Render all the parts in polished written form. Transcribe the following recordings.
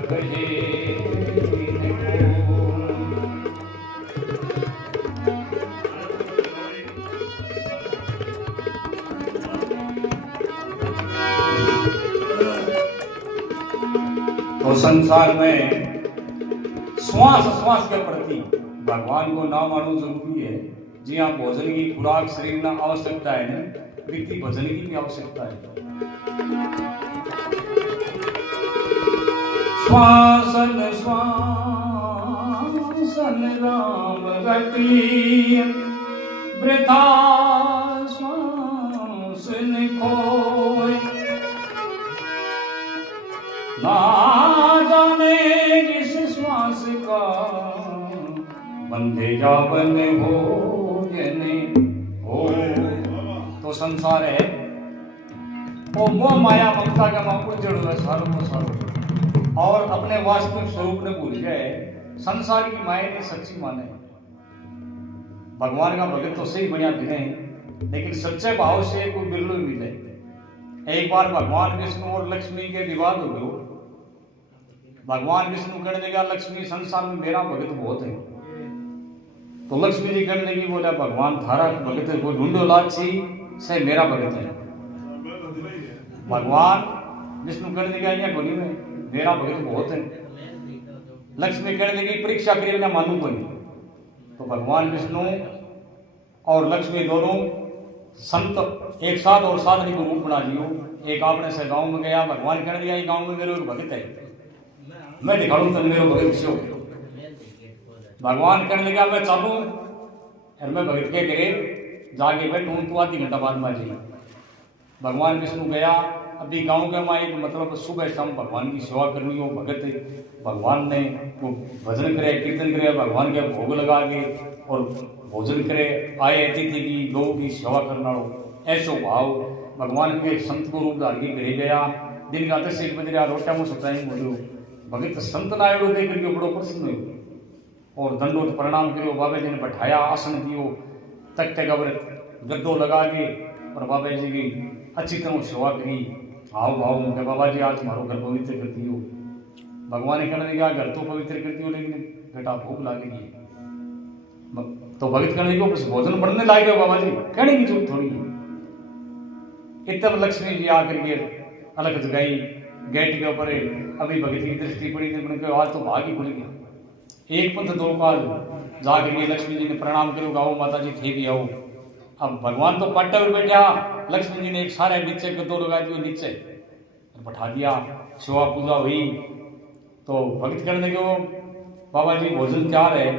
कहे तो संसार में श्वास श्वास के प्रति भगवान को ना मानो जरूरी है। जी हाँ, भोजन की खुराक शरीर में आवश्यकता है ना, व्यक्ति भजन की भी आवश्यकता है। श्वासन श्वासन राम रति वृथा श्वास खोए ना जाने जिस श्वास का बंदे जावन हो जने हो। तो संसार है वो मोह माया ममता का मापुर जड़ है सारों को सारों, और अपने वास्तविक स्वरूप ने भूल गए। संसार की माया ने सच्ची माने, भगवान का भगत तो सही बढ़िया मिले, लेकिन सच्चे भाव से कोई बिरलो मिले। एक बार भगवान विष्णु और लक्ष्मी के विवाद हो गए। भगवान विष्णु कहने लगा लक्ष्मी संसार में मेरा भगत बहुत है। तो लक्ष्मी जी कहने लगी बोला भगवान थारा भगत है, कोई ढूंढो लाची से मेरा भगत है। भगवान विष्णु कहने लगा यहाँ बोली में मेरा भगत बहुत है। लक्ष्मी कहने लगी परीक्षा करिए ना मानू कोई। तो भगवान विष्णु और लक्ष्मी दोनों संत एक साथ और साधनी को रूप बना लियो। एक आपने से गांव में गया, भगवान कहने लगा गांव में मेरे भगत है, मैं दिखाऊं तो मेरे भगत से। भगवान कहने लगा मैं चालू और मैं भगत के करे जाके बैठूं तो आधी घंटा बाद में जाइए। भगवान विष्णु गया, अभी गांव के माँ एक मतलब सुबह शाम भगवान की सेवा करनी हो। भगत भगवान ने वो भजन करे कीर्तन करे, भगवान के भोग लगा के और भोजन करे, आए अतिथि की गौ की सेवा करना हो। ऐसो भाव भगवान के संत को रूप धार के घरे गया। दिन का 10 बजे रोटा में सचाई बोलो भगत संत नायड़ो देख करके बड़ो प्रसन्न हो और दंडोत प्रणाम करो। बाबा जी ने बैठाया, आसन दियो, तख्ते कब्र गद्दो लगा के और बाबा जी की अच्छी तरह सेवा करी। आओ भाव मुझे बाबा जी आज तुम्हारो घर पवित्र कर दियो। भगवान ने कहने लगा घर तो पवित्र कर दियो लेकिन बेटा भूख लगेगी। तो भगत कहने लगे बस भोजन बढ़ने लायक हो बाबा जी, कहने की जरूरत थोड़ी है। इतने लक्ष्मी जी आकर के अलग जगाई गेट के ऊपर। अभी भगत की दृष्टि पड़ी थी, आज तो भाग ही खुल गया। एक पंथ दो काल जाकर के लक्ष्मी जी ने प्रणाम करो, गाओ माता जी थे भी आओ। अब भगवान तो पट्टे पर बैठा, लक्ष्मी जी ने एक सारे नीचे गद्दो लगा दिया, नीचे बैठा दिया, सेवा पूजा हुई। तो भगत कहने लगे बाबा जी भोजन तैयार है।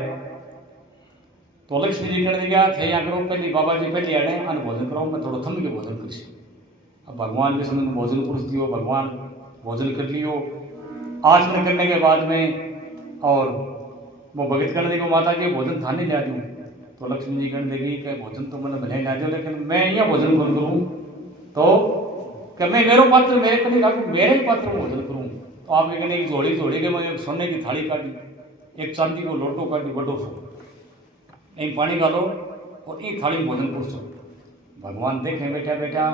तो लक्ष्मी जी कहने लगा थे यहाँ करो पहले बाबा जी पहले आने अन्न भोजन करो, मैं थोड़ा थम के भोजन कर। अब भगवान के समय भोजन पुरुष दियो, भगवान भोजन कर लियो। आचमन करने के बाद में और वो भगत करने लगे माता जी भोजन थाने ला दूँ। तो लक्ष्मी जी कहने लगी कि भोजन तो मैंने भले ला दो लेकिन मैं यहाँ भोजन कौन करूँ। तो कि मैं मेरे पात्र मेरे कभी मेरे ही पात्र में भोजन करूँ। तो आप कहने की जोड़ी जोड़ी के मैं एक सोने की थाली काटी, एक चांदी को लोटो काटी बड़ो सो, एक पानी डालो और एक थाली भोजन पुरुष। भगवान देखे बेटा बेटा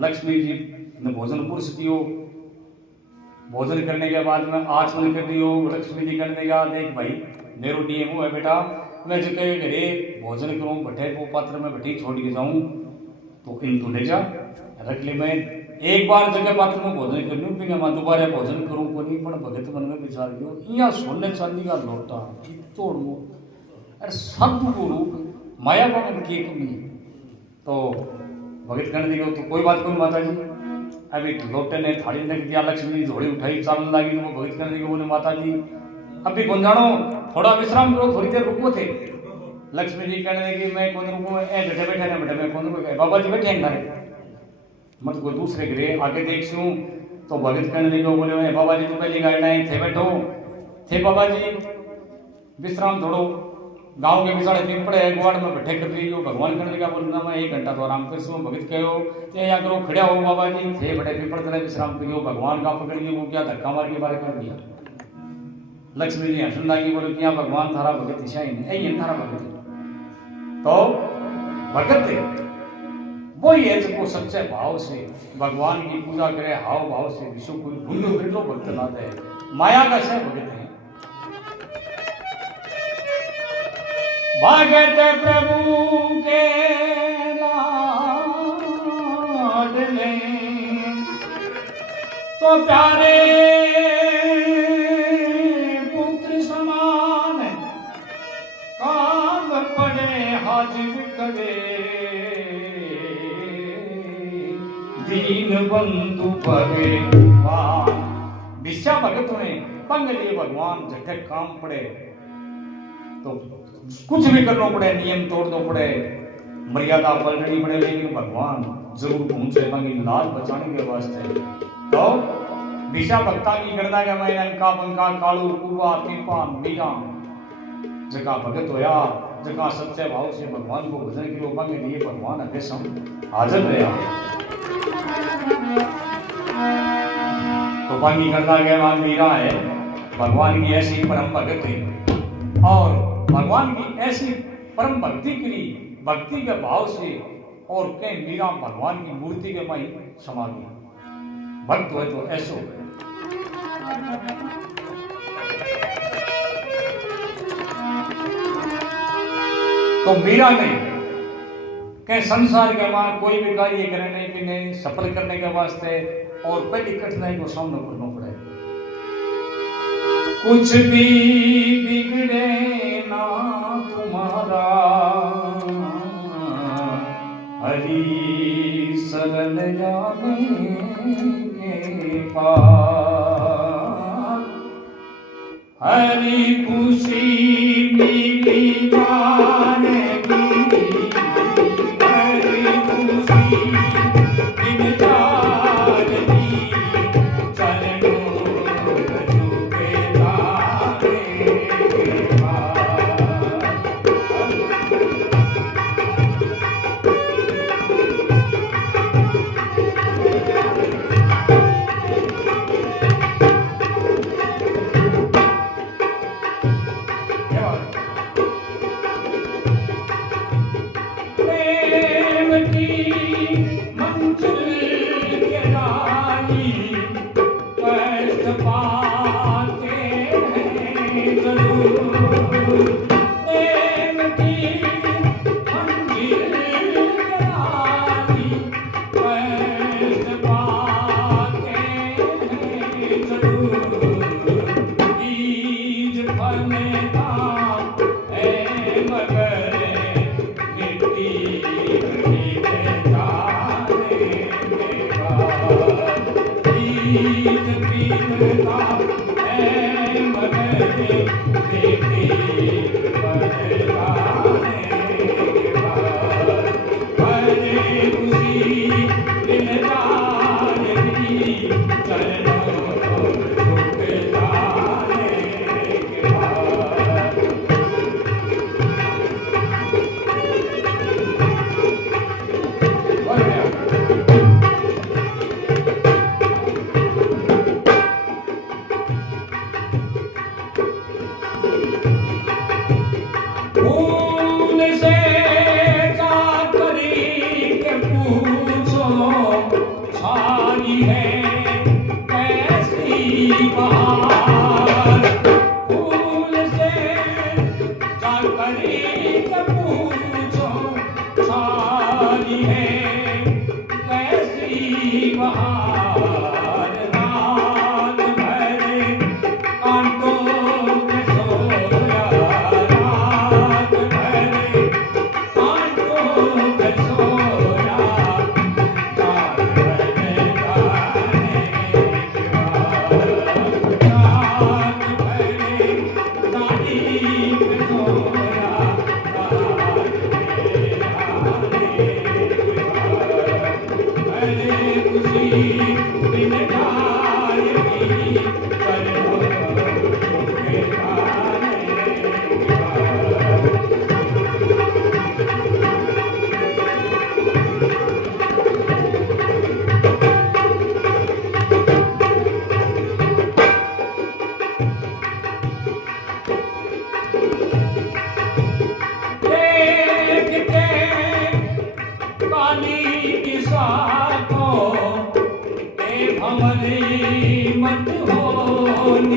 लक्ष्मी जी ने भोजन पुरुष दियो। भोजन करने के बाद में आचमन कर दियो। लक्ष्मी जी करने लगा देख भाई मेरो नियम है बेटा, मैं जो कहे घरे भोजन करूँ भट्टे को पात्र में भट्टी छोड़ के जाऊँ तो इनको ले जा रख ले। मैं एक बार जगह पात्र में भोजन कर लूँ फिर मैं दोबारा भोजन करूँ को नहीं। पर भगत मन में विचार किया यहाँ सोने चांदी का लोटा तोड़ वो अरे सब को रूप माया का मन की कमी। तो भगत कहने लगे तो कोई बात कोई माता जी। अभी लोटे ने थाली रख दिया, लक्ष्मी जी झोड़ी उठाई चालने लगी। तो वो भगत कहने लगे बोले माता जी अभी कौन जानो थोड़ा विश्राम करो, थोड़ी देर रुको थे। लक्ष्मी जी कहने लगी मैं कौन रुको, बैठे बैठे ना बैठे मैं कौन रुको, बाबा जी बैठे हैं मत कोई दूसरे घरे आगे देखूं। तो भगत कहने लगे बोले बाबा जी तो पहली गाड़ी नहीं थे बैठो थे बाबा जी विश्राम थोड़ो। गांव के बिचारे दिन पड़े गुआड़ में बैठे कर लीजिए। भगवान करने लगा बोलना मैं 1 घंटा तो आराम कर सो। भगत कहो यहाँ करो खड़ा हो बाबा जी थे बड़े पीपड़ तरह विश्राम करियो। भगवान का पकड़िए वो क्या धक्का मार के बारे कर दिया। लक्ष्मी जी हंसन लगी बोले क्या भगवान थारा भगत दिशा ही नहीं थारा भगत। तो भगत वही है जिसको सच्चे भाव से भगवान की पूजा करे, हाव भाव से विश्व को ढूंढो फिर तो भक्त ना दे। माया का से भगत है। भगत प्रभु के लाडले तो प्यारे पुत्र समान, काम पड़े हाजिर करे, दीन बंधु भगवान। विश्या भगत में पंग लिए भगवान, जठे काम पड़े तो कुछ भी करना पड़े, नियम तोड़ना पड़े, मर्यादा पलटनी पड़े, लेकिन भगवान जरूर पहुंचे पंगी लाल बचाने के वास्ते। तो विश्या भक्ता की गणना के मैं अंका पंका कालू कुबा कृपा मीरा जगह भगत होया, जगह सच्चे भाव से भगवान को भजन के लोगों के लिए भगवान हमेशा हाजिर रहा। तो पानी करना के बाद मीरा है भगवान की ऐसी परम भगत है, और भगवान की ऐसी परम भक्ति के लिए भक्ति के भाव से और के मीरा भगवान की मूर्ति के माई समा गई। भक्त हुए तो ऐसे हो गए। तो मीरा ने के संसार के मां कोई भी कार्य करने के लिए सफल करने के वास्ते और पहली कठिनाई को सामना करना पड़े। कुछ भी बिगड़े ना तुम्हारा, हरि शरण जाने के पार, हरि खुशी मिली जाने की, हरि खुशी मिल जाने की, चरणों झुके जाने के बाद।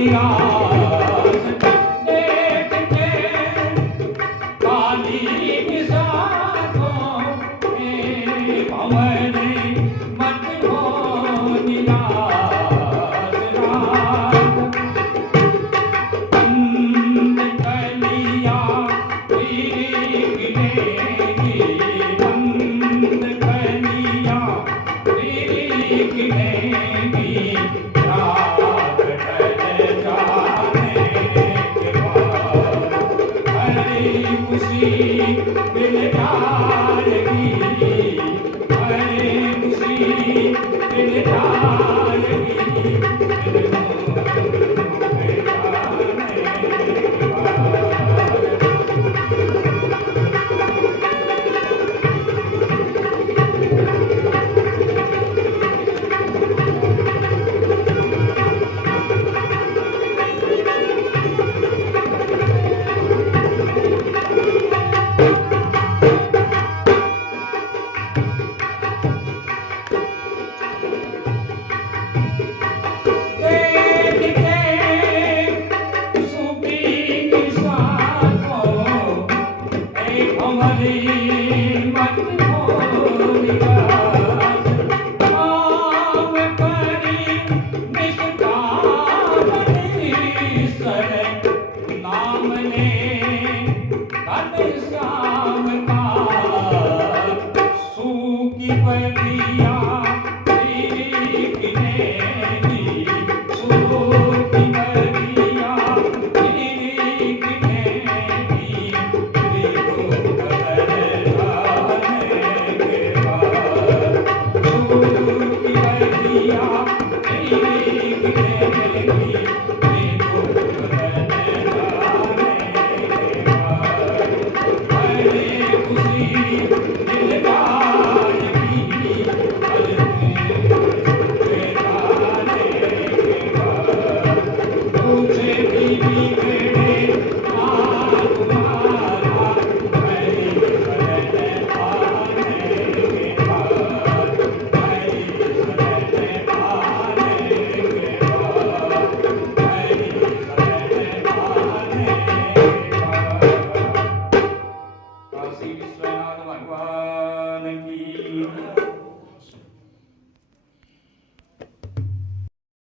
निराश देख के काली बिसातों में भंवरे मत हो निराश रात बंद कलिया गिलेगी बंद कलिया गिलेगी रात ढल जाने के बाद हरी खुशी मिल जाएगी हरी खुशी मिल जाएगी नाम ने